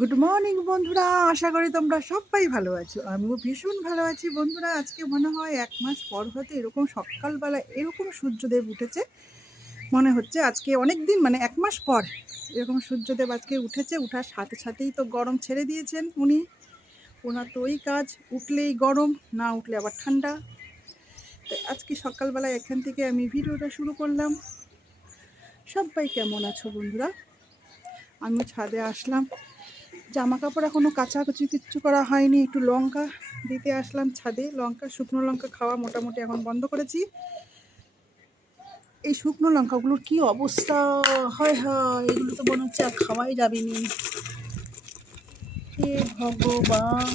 Good morning বন্ধুরা। আশা করি তোমরা সবাই ভালো আছো। আমিও ভীষণ ভালো আছি। বন্ধুরা, আজকে মনে হয় এক মাস পর হতে এরকম সকালবেলা এরকম সূর্যদেব উঠেছে। মনে হচ্ছে আজকে অনেক দিন মানে এক মাস পর এরকম সূর্যদেব আজকে উঠেছে। উঠার সাথে সাথেই তো গরম ছেড়ে দিয়েছেন উনি। ওনার তো ওই কাজ, উঠলেই গরম, না উঠলে আবার ঠান্ডা। আজকে সকালবেলা এখান থেকে আমি ভিডিওটা শুরু করলাম। সবাই কেমন আছো বন্ধুরা? আমি ছাদে আসলাম। জামা কাপড় এখনও কাচাকুচি কিচ্ছু করা হয়নি, একটু লঙ্কা দিতে আসলাম ছাদে, লঙ্কা, শুকনো লঙ্কা খাওয়া মোটামুটি এখন বন্ধ করেছি। এই শুকনো লঙ্কাগুলোর কি অবস্থা? হয় হয়, এগুলো তো মনে হচ্ছে আর খাওয়াই যাবে নি। হে ভগবান।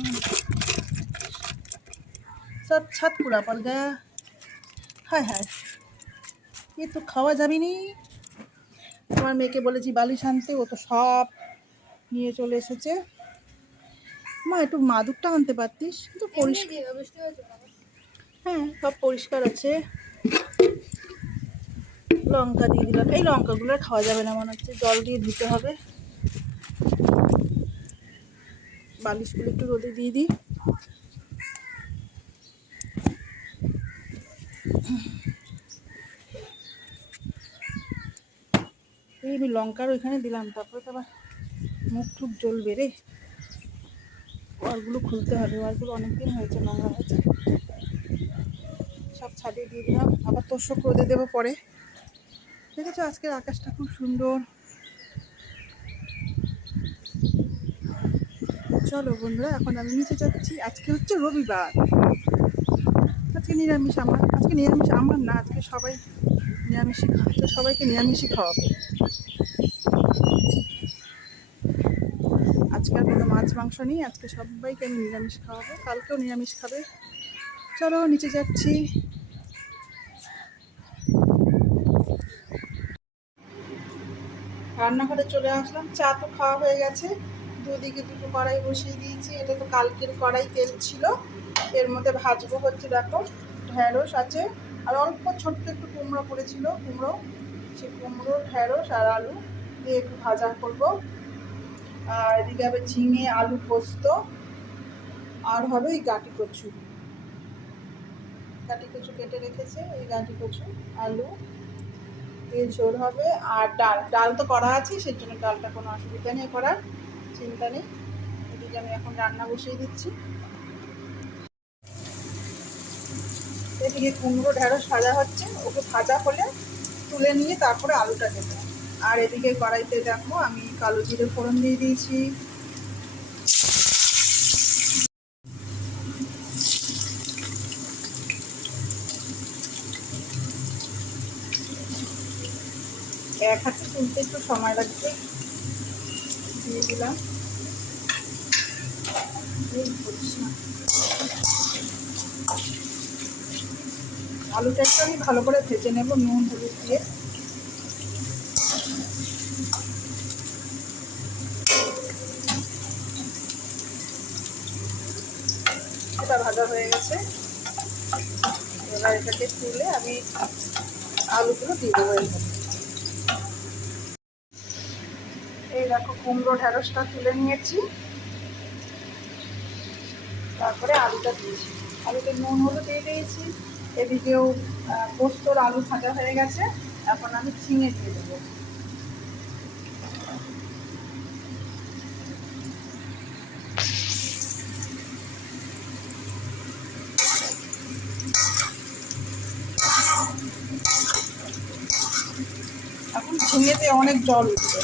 সব ছাদ পুরা পর গয়া হায় হায়, এ তো খাওয়া যাবে নি। আমার মেয়েকে বলেছি বালিশ আনতে, ও তো সব নিয়ে চলে এসেছে। মা একটু মাদুরটা আনতে পারতিস? কিন্তু পরিষ্কার। হ্যাঁ সব পরিষ্কার আছে। লঙ্কা দিয়ে দিলাম। এই লঙ্কাগুলো খাওয়া যাবে না মনে হচ্ছে জল দিয়ে ধুতে হবে। বালিশগুলো একটু রোদে দিয়ে দিই। এই আমি লঙ্কার ওইখানে দিলাম তারপরে তো আবার মুখ টুক জ্বলবে রে। ওয়ারগুলো খুলতে হবে ওয়ারগুলো অনেকদিন হয়েছে, নোংরা হয়েছে। সব ছাড়িয়ে দিয়ে দিলাম। আবার তোষক রোদে দেবো পরে। দেখেছ আজকের আকাশটা খুব সুন্দর। চলো বন্ধুরা, এখন আমি নিচে যাচ্ছি। আজকে হচ্ছে রবিবার। আজকে নিরামিষ আমার, আজকে নিরামিষ আমার না, আজকে সবাই নিরামিষই খাওয়াতে সবাইকে নিরামিষই খাওয়াবো। আজকে আর কোনো মাছ, মাংস নেই আজকে সবাইকে আমি নিরামিষ খাওয়াবো। কালকেও নিরামিষ খাবে। চলো, নিচে যাচ্ছি। রান্নাঘরে চলে আসলাম। চা তো খাওয়া হয়ে গেছে। দুদিকে দুটো কড়াই বসিয়ে দিয়েছি। এটা তো কালকের কড়াই তেল ছিল। এর মধ্যে ভাজবো হচ্ছে, দেখো ঢ্যাঁড়স আছে। আর অল্প ছোট্ট একটু কুমড়ো পড়েছিল, কুমড়ো। সেই কুমড়ো ঢ্যাঁড়স আর আলু দিয়ে একটু ভাজা করব। আর এদিকে হবে ঝিঙে, আলু পোস্ত, আর হবে ওই গাঁটি কচু গাটি কচু কেটে রেখেছে, এই গাটি কচু আলু দিয়ে ঝোল হবে, আর ডাল। ডাল তো করা আছে সেই জন্য ডালটা কোনো অসুবিধা নেই করার, চিন্তা নেই। এদিকে আমি এখন রান্না বসিয়ে দিচ্ছি। এদিকে কুমড়ো ঢেঁড়স ভাজা হচ্ছে, ওকে ভাজা হলে তুলে নিয়ে তারপরে আলুটা দেবো। আর এদিকে কড়াইতে দেখো, আমি কালো জিরে ফোড়ন দিয়ে দিয়েছি। এক হাতে তুলতে একটু সময় লাগবে। দিয়ে দিলাম। আলুটা একটু আমি ভালো করে ভেজে নেব নুন, হলুদ দিয়ে। এটা ভাজা হয়ে গেছে। এবার এটাকে তুলে আমি আলুগুলো দিয়ে দেবো এই দেখো, কুমড়ো ঢেঁড়সটা তুলে নিয়েছি। তারপরে আলুটা দিয়েছি। আলুতে নুন হলুদ দিয়ে দিয়েছি। এদিকেও পোস্তর আলু ভাজা হয়ে গেছে। এখন আমি ঝিঙে দিয়ে দেবো এখন ঝিঙেতে অনেক জল উঠবে।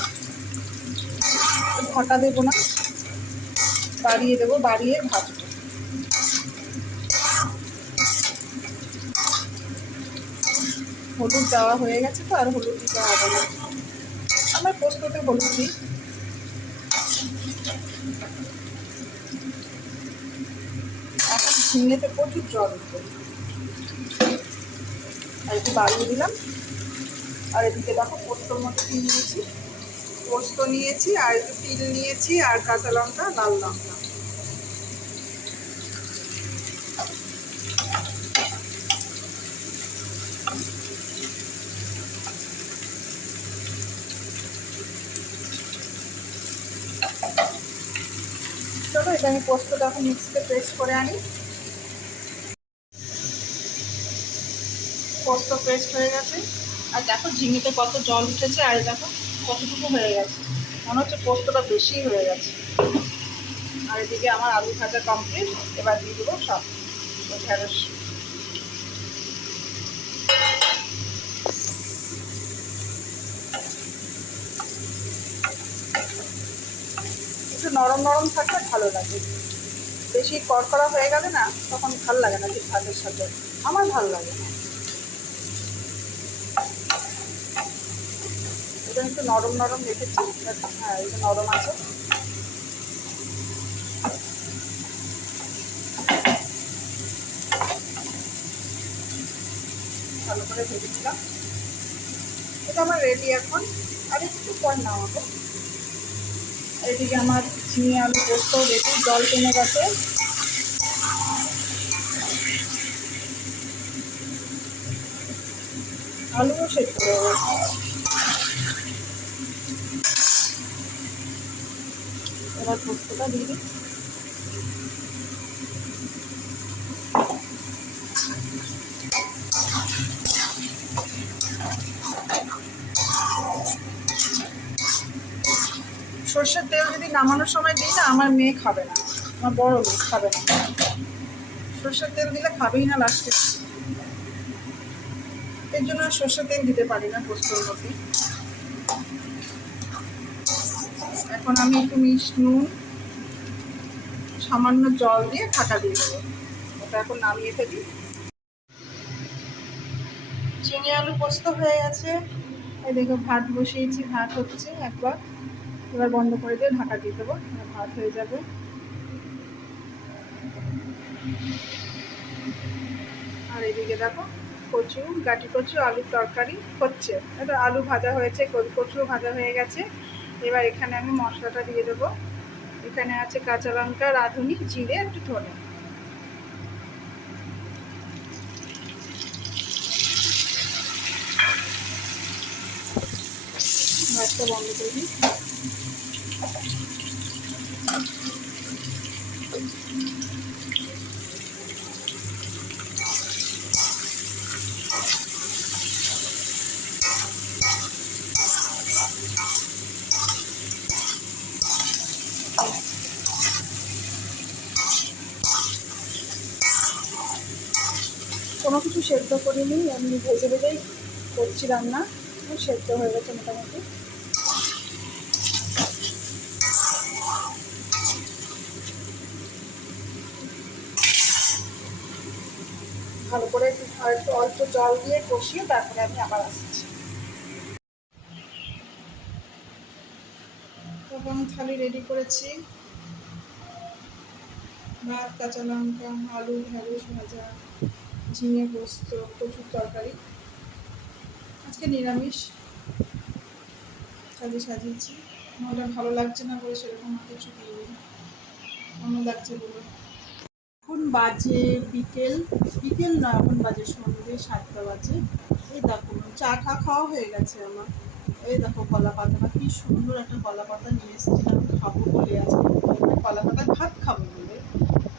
ঘটা দেবো না। বাড়িয়ে দেবো, বাড়িয়ে ভাজবো। হলুদ দেওয়া হয়ে গেছে তো, আর হলুদ দিতে হবে না। আমার পোস্ততে হলুদ দিই। এখন ঝিঙেতে প্রচুর জল উঠবে। আর একটু বাড়িয়ে দিলাম। আর এদিকে দেখো পোস্তর মধ্যে নিয়েছি। পোস্ত নিয়েছি, আর একটু তিল নিয়েছি, আর কাঁচা লঙ্কা, লাল লঙ্কা। এটা আমি পোস্তটা এখন মিক্সিতে পেস্ট করে আনি। পোস্ত পেস্ট হয়ে গেছে। আর দেখো ঝিঙেতে কত জল উঠেছে আর দেখো কতটুকু হয়ে গেছে। মনে হচ্ছে পোস্তটা বেশি হয়ে গেছে। আর এদিকে আমার আলু ভাজা কমপ্লিট এবার দিয়ে দেবো সব। ঢেঁড়স। একটু নরম নরম থাকলে ভালো লাগে। বেশি কড়কড়া হয়ে গেলে না তখন ভালো লাগে না যে ভাতের সাথে। আমার ভালো লাগে না। এটা একটু নরম নরম রেখেছি। হ্যাঁ এটা নরম আছে। ভালো করে ভেজেছিলাম এটা আমার রেডি এখন। আর একটু পর নামাবো। এদিকে আমার ঝিঙে আলু পোস্ত রেডি জল টেনে গেছে। আলুও সেদ্ধ হয়ে গেছে। এবার পোস্তটা দিয়ে দিই। সর্ষের তেল যদি নামানোর সময় দিই না, আমার মেয়ে খাবে না। আমার বড় মেয়ে খাবে না। সর্ষের তেল দিলে খাবেই না লাস্টে এর জন্য সর্ষের তেল দিতে পারি না পোস্তর মধ্যে। এখন আমি একটু মিষ্টি নুন, সামান্য জল দিয়ে ঢাকা দিয়ে দেবো। ওটা এখন নামিয়ে ফেলি। চিনি আলু পোস্ত হয়ে গেছে। এই দেখো, ভাত বসিয়েছি, ভাত হচ্ছে একবার। এবার বন্ধ করে দিয়ে ঢাকা দিয়ে দেবো। ভাত হয়ে যাবে। আর এদিকে দেখো, কচু, গাটি কচু, আলুর তরকারি হচ্ছে। আলু ভাজা হয়েছে কচু ভাজা হয়ে গেছে। এবার এখানে আমি মশলাটা দিয়ে দেবো। এখানে আছে কাঁচা লঙ্কা, রাঁধুনি, জিরে একটু ধরে ভাতটা বন্ধ করে দিই। কোনো কিছু সেদ্ধ করিনি এমনি ভেজে ভেজেই করছি রান্না। সেদ্ধ হয়ে গেছে মোটামুটি। ভালো করে একটু অল্প জল দিয়ে কষিয়ে তারপরে আমি আবার আসছি। তখন থালি রেডি করেছি। ভাত, কাঁচা লঙ্কা, আলু, ঢেঁড়স ভাজা। ঝিঙে পোস্ত প্রচুর তরকারি। আজকে নিরামিষ। সাজিয়ে সাজিয়েছি। আমাদের ভালো লাগছে না বলে সেরকম কিছু দিইনি। অন্য লাগছে বলে? এখন বাজে বিকেল। বিকেল না, এখন বাজে সন্ধ্যে সাতটা বাজে। এই দেখো, চা টা খাওয়া হয়ে গেছে আমার। এই দেখো কলা পাতাটা কি সুন্দর একটা কলা পাতা নিয়ে এসেছিলাম। খাব বলে আজকে। কলা পাতা ভাত খাব বলে।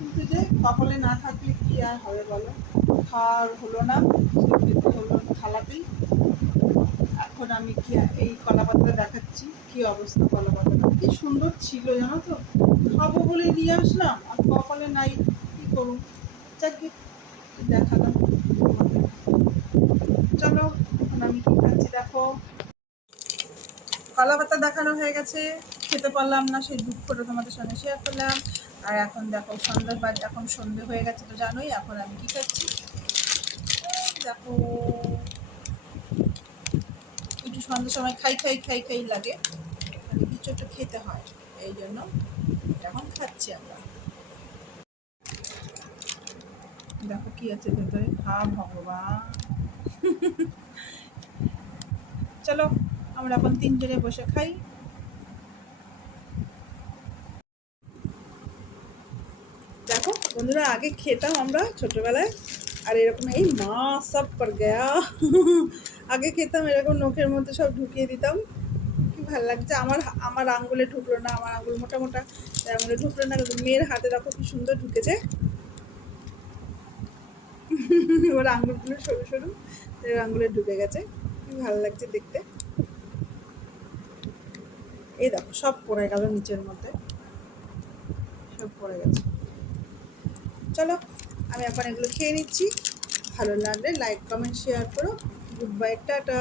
কিন্তু যে কপালে না থাকলে কি আর হবে বলো? খাওয়ার হলো না, খেতে হলো থালাতেই এখন আমি কি এই কলা পাতাটা দেখাচ্ছি, কি অবস্থা কলা পাতাটা কি সুন্দর ছিল জানো তো? খাব বলে নিয়ে আসলাম, আর কপালে নাই, কি করুন যাকে দেখালাম চলো, এখন আমি কি খাচ্ছি দেখো। কলা পাতা দেখানো হয়ে গেছে। খেতে পারলাম না, সেই দুঃখটা তোমাদের সঙ্গে শেয়ার করলাম। আর এখন দেখো সন্ধ্যে বাজ, এখন সন্ধ্যে হয়ে গেছে তো জানোই, এখন আমি কি খাচ্ছি? দেখো, একটু সন্ধ্যের সময় খাই খাই খাই খাই লাগে। মানে কিছু একটু খেতে হয়, এই জন্য এখন খাচ্ছি আমরা। দেখো কি আছে ভেতরে। হা, ভগবান। চলো, আমরা এখন তিনজনে বসে খাই দেখো বন্ধুরা, আগে খেতাম আমরা ছোটবেলায়। আর এরকম এই মা সব পর গয়া। আগে খেতাম এরকম নখের মধ্যে সব ঢুকিয়ে দিতাম। কি ভালো লাগছে। আমার আমার আঙ্গুলে ঢুকলো না, আমার আঙ্গুল মোটা মোটা। তাই আঙ্গুলে ঢুকলো না, কিন্তু মেয়ের হাতে দেখো কি সুন্দর ঢুকেছে। ওর আঙ্গুলগুলো সরু সরু ওর আঙ্গুলে ঢুকে গেছে। কি ভালো লাগছে দেখতে। এই দেখো, সব পড়ে গেল নিচের মধ্যে। সব পড়ে গেছে। চলো, আমি এখন এগুলো খেয়ে নিচ্ছি। ভালো লাগলে লাইক কমেন্ট শেয়ার করো। Good bye tata.